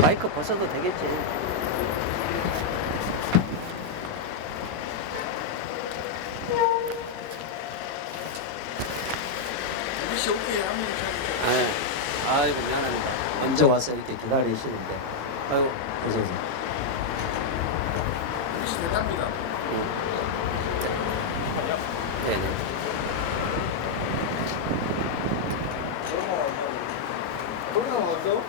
마이크 벗어도 되겠지. 혹시 오케이 하면 아이고 미안합니다. 먼저 와서 이렇게 기다리시는데. 아이고 어서오세요. 혹시 대답니다. 네네. 돌아와서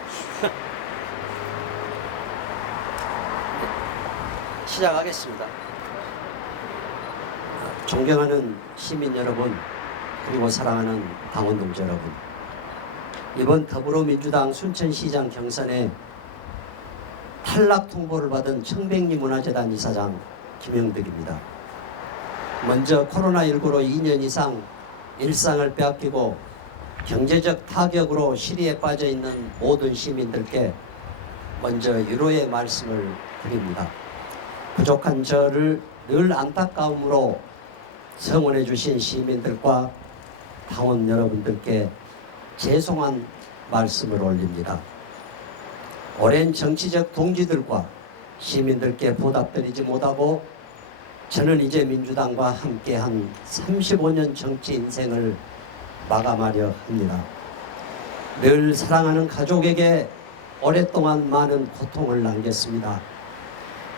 시작하겠습니다. 존경하는 시민 여러분, 그리고 사랑하는 당원 동지 여러분, 이번 더불어민주당 순천시장 경선에 탈락 통보를 받은 청백리 문화재단 이사장 김영덕입니다. 먼저 코로나19로 2년 이상 일상을 빼앗기고 경제적 타격으로 실의에 빠져 있는 모든 시민들께 먼저 위로의 말씀을 드립니다. 부족한 저를 늘 안타까움으로 성원해 주신 시민들과 당원 여러분들께 죄송한 말씀을 올립니다. 오랜 정치적 동지들과 시민들께 보답드리지 못하고 저는 이제 민주당과 함께한 35년 정치 인생을 마감하려 합니다. 늘 사랑하는 가족에게 오랫동안 많은 고통을 남겼습니다.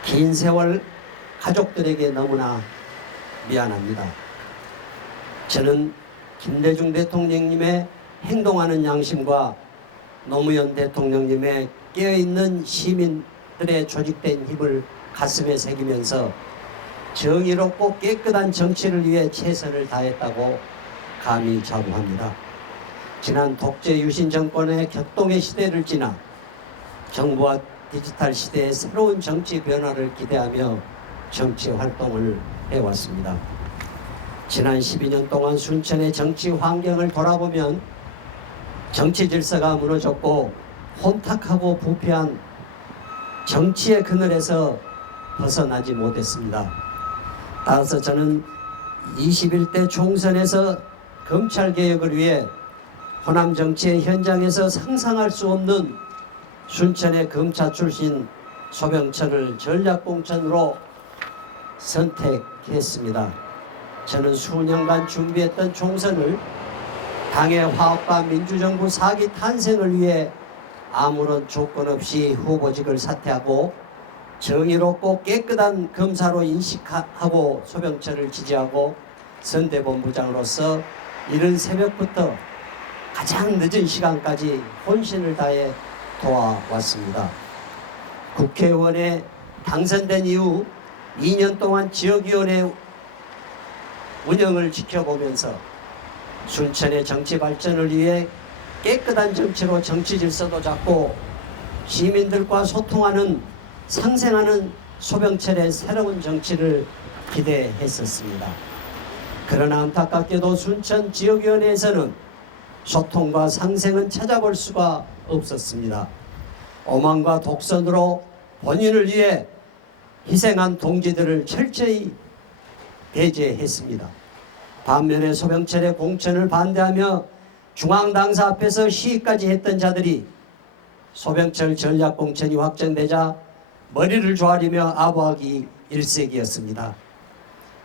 긴 세월 가족들에게 너무나 미안합니다. 저는 김대중 대통령님의 행동하는 양심과 노무현 대통령님의 깨어있는 시민들의 조직된 힘을 가슴에 새기면서 정의롭고 깨끗한 정치를 위해 최선을 다했다고 감히 자부합니다. 지난 독재 유신 정권의 격동의 시대를 지나 정부와 디지털 시대의 새로운 정치 변화를 기대하며 정치 활동을 해왔습니다. 지난 12년 동안 순천의 정치 환경을 돌아보면 정치 질서가 무너졌고 혼탁하고 부패한 정치의 그늘에서 벗어나지 못했습니다. 따라서 저는 21대 총선에서 검찰개혁을 위해 호남 정치의 현장에서 상상할 수 없는 순천의 검사 출신 소병철을 전략공천으로 선택했습니다. 저는 수년간 준비했던 총선을 당의 화합과 민주정부 4기 탄생을 위해 아무런 조건 없이 후보직을 사퇴하고 정의롭고 깨끗한 검사로 인식하고 소병철을 지지하고 선대본부장으로서 이른 새벽부터 가장 늦은 시간까지 혼신을 다해 도와왔습니다. 국회의원에 당선된 이후 2년 동안 지역위원회 운영을 지켜보면서 순천의 정치 발전을 위해 깨끗한 정치로 정치 질서도 잡고 시민들과 소통하는 상생하는 소병철의 새로운 정치를 기대했었습니다. 그러나 안타깝게도 순천 지역위원회에서는 소통과 상생은 찾아볼 수가 없었습니다. 오만과 독선으로 본인을 위해 희생한 동지들을 철저히 배제했습니다. 반면에 소병철의 공천을 반대하며 중앙당사 앞에서 시위까지 했던 자들이 소병철 전략공천이 확정되자 머리를 조아리며 아부하기 일색이었습니다.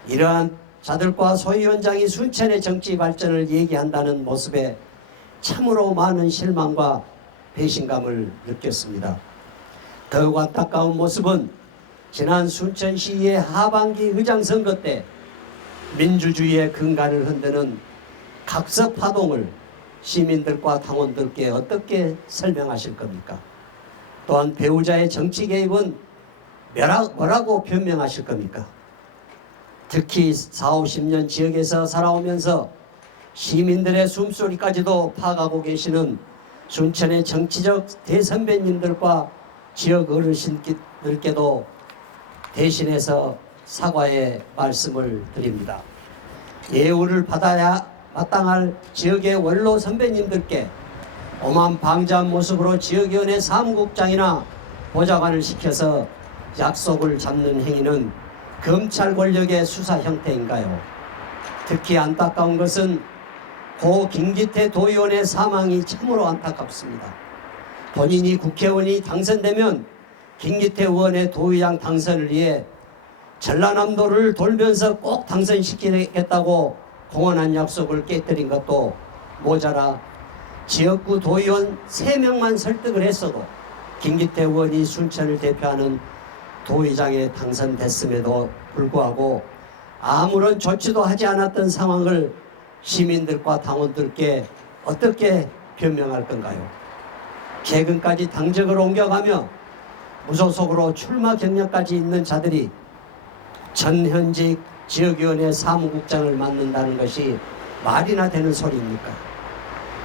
이러한 자들과 소위원장이 순천의 정치 발전을 얘기한다는 모습에 참으로 많은 실망과 배신감을 느꼈습니다. 더욱 안타까운 모습은 지난 순천시의 하반기 의장선거 때 민주주의의 근간을 흔드는 각서파동을 시민들과 당원들께 어떻게 설명하실 겁니까? 또한 배우자의 정치 개입은 뭐라고 변명하실 겁니까? 특히 40-50년 지역에서 살아오면서 시민들의 숨소리까지도 파악하고 계시는 순천의 정치적 대선배님들과 지역 어르신들께도 대신해서 사과의 말씀을 드립니다. 예우를 받아야 마땅할 지역의 원로 선배님들께 오만 방자한 모습으로 지역위원회 사무국장이나 보좌관을 시켜서 약속을 잡는 행위는 검찰 권력의 수사 형태인가요? 특히 안타까운 것은 고 김기태 도의원의 사망이 참으로 안타깝습니다. 본인이 국회의원이 당선되면 김기태 의원의 도의장 당선을 위해 전라남도를 돌면서 꼭 당선시키겠다고 공언한 약속을 깨뜨린 것도 모자라 지역구 도의원 3명만 설득을 했어도 김기태 의원이 순천을 대표하는 도의장에 당선됐음에도 불구하고 아무런 조치도 하지 않았던 상황을 시민들과 당원들께 어떻게 변명할 건가요? 최근까지 당적을 옮겨가며 무소속으로 출마 경력까지 있는 자들이 전현직 지역위원회 사무국장을 맡는다는 것이 말이나 되는 소리입니까?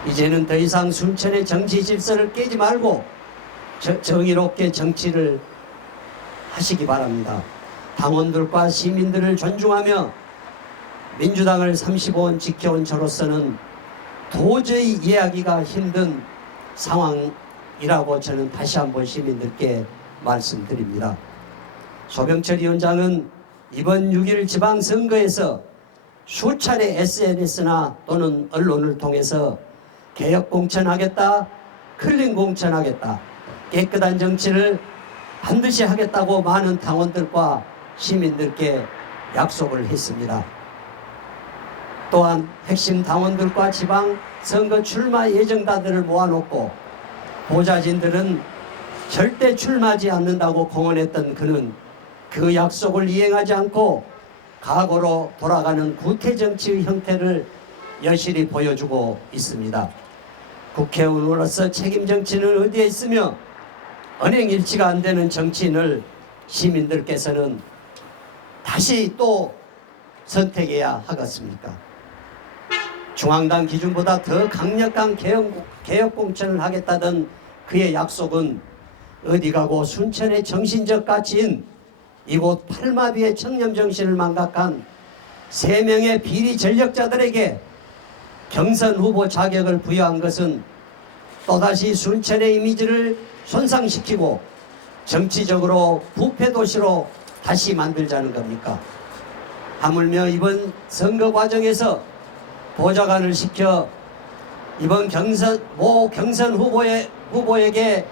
이제는 더 이상 순천의 정치 질서를 깨지 말고 정의롭게 정치를 하시기 바랍니다. 당원들과 시민들을 존중하며 민주당을 35년 지켜온 저로서는 도저히 이해하기가 힘든 상황이라고 저는 다시 한번 시민들께 말씀드립니다. 소병철 위원장은 이번 6.1 지방선거에서 수차례 SNS나 또는 언론을 통해서 개혁공천하겠다, 클린공천하겠다, 깨끗한 정치를 반드시 하겠다고 많은 당원들과 시민들께 약속을 했습니다. 또한 핵심 당원들과 지방선거 출마 예정자들을 모아놓고 보좌진들은 절대 출마하지 않는다고 공언했던 그는 그 약속을 이행하지 않고 과거로 돌아가는 구태정치의 형태를 여실히 보여주고 있습니다. 국회의원으로서 책임 정치는 어디에 있으며 언행일치가 안 되는 정치인을 시민들께서는 다시 또 선택해야 하겠습니까? 중앙당 기준보다 더 강력한 개혁 공천을 하겠다던 그의 약속은 어디 가고 순천의 정신적 가치인 이곳 팔마비의 청렴 정신을 망각한 3명의 비리 전력자들에게 경선 후보 자격을 부여한 것은 또다시 순천의 이미지를 손상시키고 정치적으로 부패도시로 다시 만들자는 겁니까? 하물며 이번 선거 과정에서 보좌관을 시켜 이번 모 경선 후보에게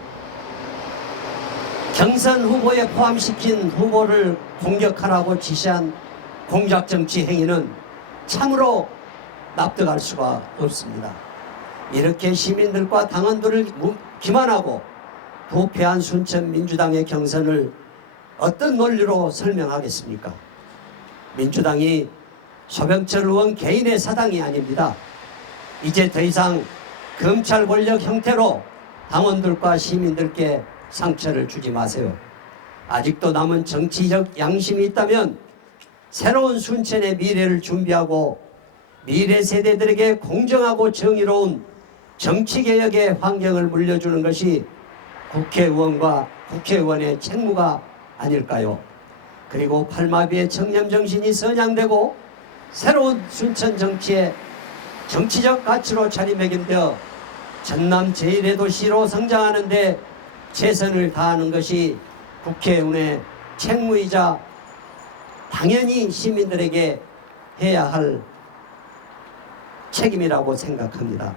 경선 후보에 포함시킨 후보를 공격하라고 지시한 공작정치 행위는 참으로 납득할 수가 없습니다. 이렇게 시민들과 당원들을 기만하고 부패한 순천 민주당의 경선을 어떤 논리로 설명하겠습니까? 민주당이 소병철 의원 개인의 사당이 아닙니다. 이제 더 이상 검찰 권력 형태로 당원들과 시민들께 상처를 주지 마세요. 아직도 남은 정치적 양심이 있다면 새로운 순천의 미래를 준비하고 미래 세대들에게 공정하고 정의로운 정치개혁의 환경을 물려주는 것이 국회의원과 국회의원의 책무가 아닐까요? 그리고 팔마비의 청렴정신이 선양되고 새로운 순천 정치의 정치적 가치로 자리매김되어 전남 제1의 도시로 성장하는 데 최선을 다하는 것이 국회의원의 책무이자 당연히 시민들에게 해야 할 책임이라고 생각합니다.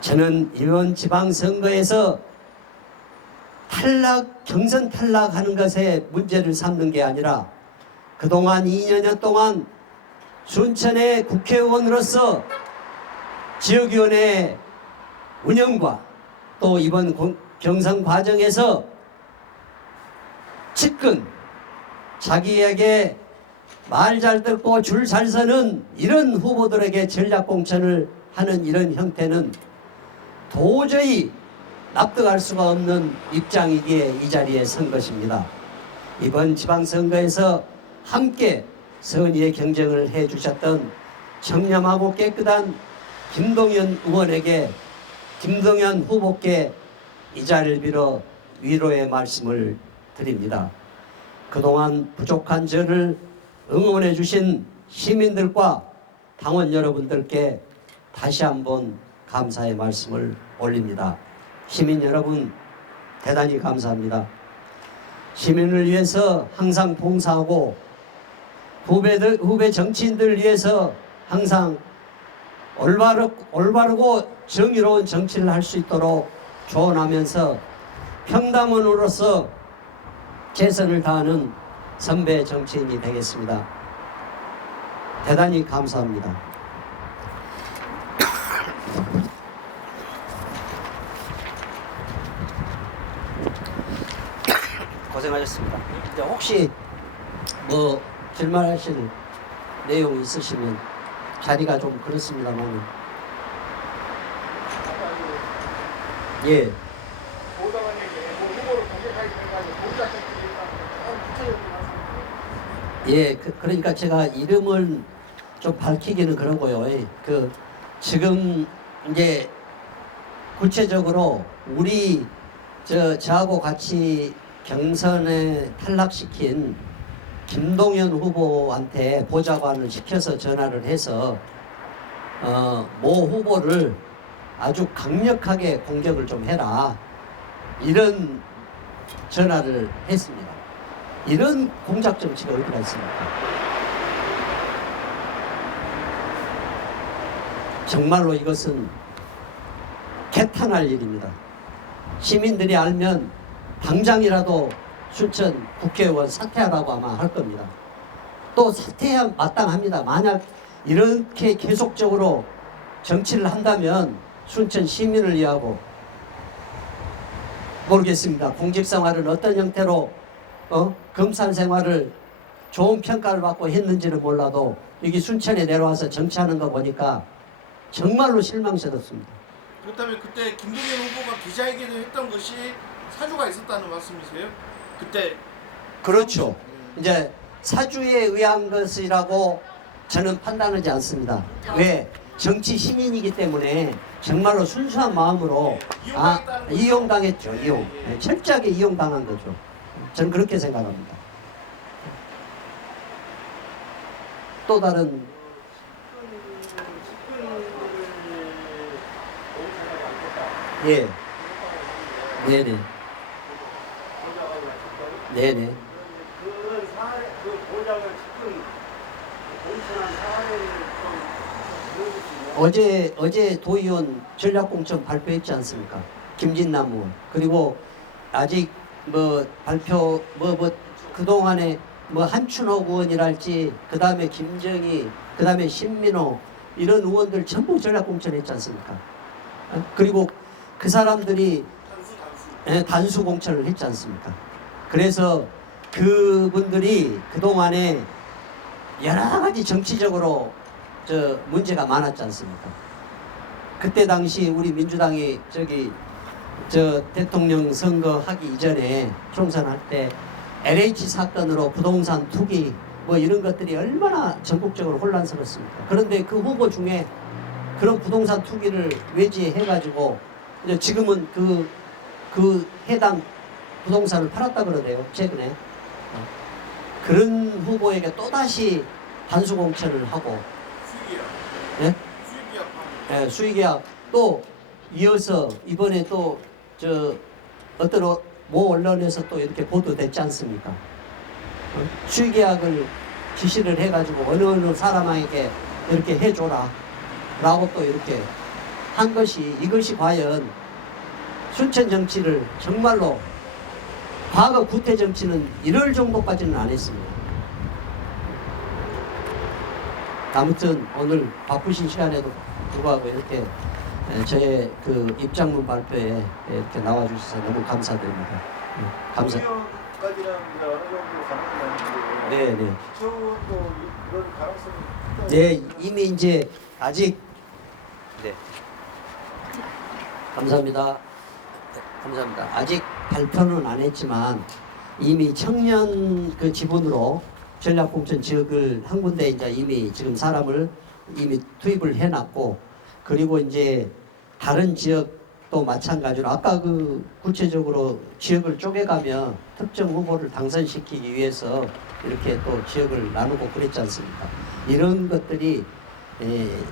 저는 이번 지방선거에서 경선 탈락하는 것에 문제를 삼는 게 아니라 그동안 2년 동안 순천의 국회의원으로서 지역위원회 운영과 또 이번 경선 과정에서 측근 자기에게 말 잘 듣고 줄 잘 서는 이런 후보들에게 전략공천을 하는 이런 형태는 도저히 납득할 수가 없는 입장이기에 이 자리에 선 것입니다. 이번 지방선거에서 함께 선의의 경쟁을 해주셨던 청렴하고 깨끗한 김동연 후보께 이 자리를 빌어 위로의 말씀을 드립니다. 그동안 부족한 저를 응원해 주신 시민들과 당원 여러분들께 다시 한번 감사의 말씀을 올립니다. 시민 여러분 대단히 감사합니다. 시민을 위해서 항상 봉사하고 후배 정치인들을 위해서 항상 올바르고 정의로운 정치를 할 수 있도록 조언하면서 평당원으로서 최선을 다하는 선배 정치인이 되겠습니다. 대단히 감사합니다. 고생하셨습니다. 이제 혹시 뭐 질문하실 내용 있으시면 자리가 좀 그렇습니다만 예. 보좌관에게 뭐 후보를 공격하게 된다고 보좌 택들이 있다고 구체적으로 말씀드려요. 예, 그러니까 제가 이름을 좀 밝히기는 그러고요. 지금 이제 구체적으로 우리 저하고 같이 경선에 탈락시킨 김동연 후보한테 보좌관을 시켜서 전화를 해서 모 후보를 아주 강력하게 공격을 좀 해라, 이런 전화를 했습니다. 이런 공작 정치가 어디가 있습니까? 정말로 이것은 개탄할 일입니다. 시민들이 알면 당장이라도 순천 국회의원 사퇴하라고 아마 할 겁니다. 또 사퇴해야 마땅합니다. 만약 이렇게 계속적으로 정치를 한다면 순천 시민을 위하고, 모르겠습니다. 공직 생활을 어떤 형태로 검사 생활을 좋은 평가를 받고 했는지는 몰라도 여기 순천에 내려와서 정치하는 거 보니까 정말로 실망스럽습니다. 그렇다면 그때 김동연 후보가 기자회견을 했던 것이 사주가 있었다는 말씀이세요? 그때 그렇죠. 이제 사주에 의한 것이라고 저는 판단하지 않습니다. 왜? 정치 신인이기 때문에 정말로 순수한 마음으로 이용당했죠. 이용. 철저하게 이용당한 거죠. 저는 그렇게 생각합니다. 또 다른 예. 네네. 네네. 그런 사례, 그 보장을 지금 공천한 사례를 좀 보여주시면. 어제 도의원 전략공천 발표했지 않습니까? 김진남 의원. 그리고 아직 뭐 발표 그동안에 뭐 한춘옥 의원이랄지, 그 다음에 김정희, 그 다음에 신민호, 이런 의원들 전부 전략공천했지 않습니까? 그리고 그 사람들이 단수 공천을 했지 않습니까? 그래서 그분들이 그동안에 여러 가지 정치적으로 문제가 많았지 않습니까? 그때 당시 우리 민주당이 대통령 선거하기 이전에 총선할 때 LH 사건으로 부동산 투기 뭐 이런 것들이 얼마나 전국적으로 혼란스럽습니까? 그런데 그 후보 중에 그런 부동산 투기를 외지해가지고 지금은 그 해당 부동산을 팔았다 그러네요. 최근에. 그런 후보에게 또다시 단수공천을 하고, 수의계약. 예? 수의계약. 예, 수의계약. 또 이어서 이번에 또 어떤 모 언론에서 또 이렇게 보도됐지 않습니까? 수의계약을 지시를 해가지고 어느 사람에게 이렇게 해줘라 라고 또 이렇게 한 것이, 이것이 과연 순천 정치를 정말로, 과거 구태 정치는 이럴 정도까지는 안 했습니다. 아무튼 오늘 바쁘신 시간에도 불구하고 이렇게 저의 그 입장문 발표에 이렇게 나와주셔서 너무 감사드립니다. 감사. 까지는 어느 정도 가능한데. 네네. 기초도 이런 가능성이. 네, 이미 이제 아직. 네. 감사합니다. 네, 감사합니다. 아직 발표는 안 했지만 이미 청년 그 지분으로 전략공천 지역을 한 군데 이제 이미 지금 사람을 이미 투입을 해놨고, 그리고 이제 다른 지역도 마찬가지로 아까 그 구체적으로 지역을 쪼개가면 특정 후보를 당선시키기 위해서 이렇게 또 지역을 나누고 그랬지 않습니까? 이런 것들이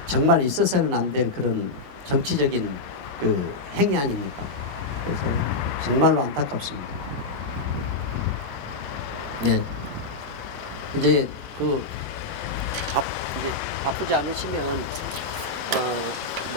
정말 있어서는 안 될 그런 정치적인 그 행위 아닙니까? 그래서 정말로 안타깝습니다. 네. 이제 이제 바쁘지 않으시면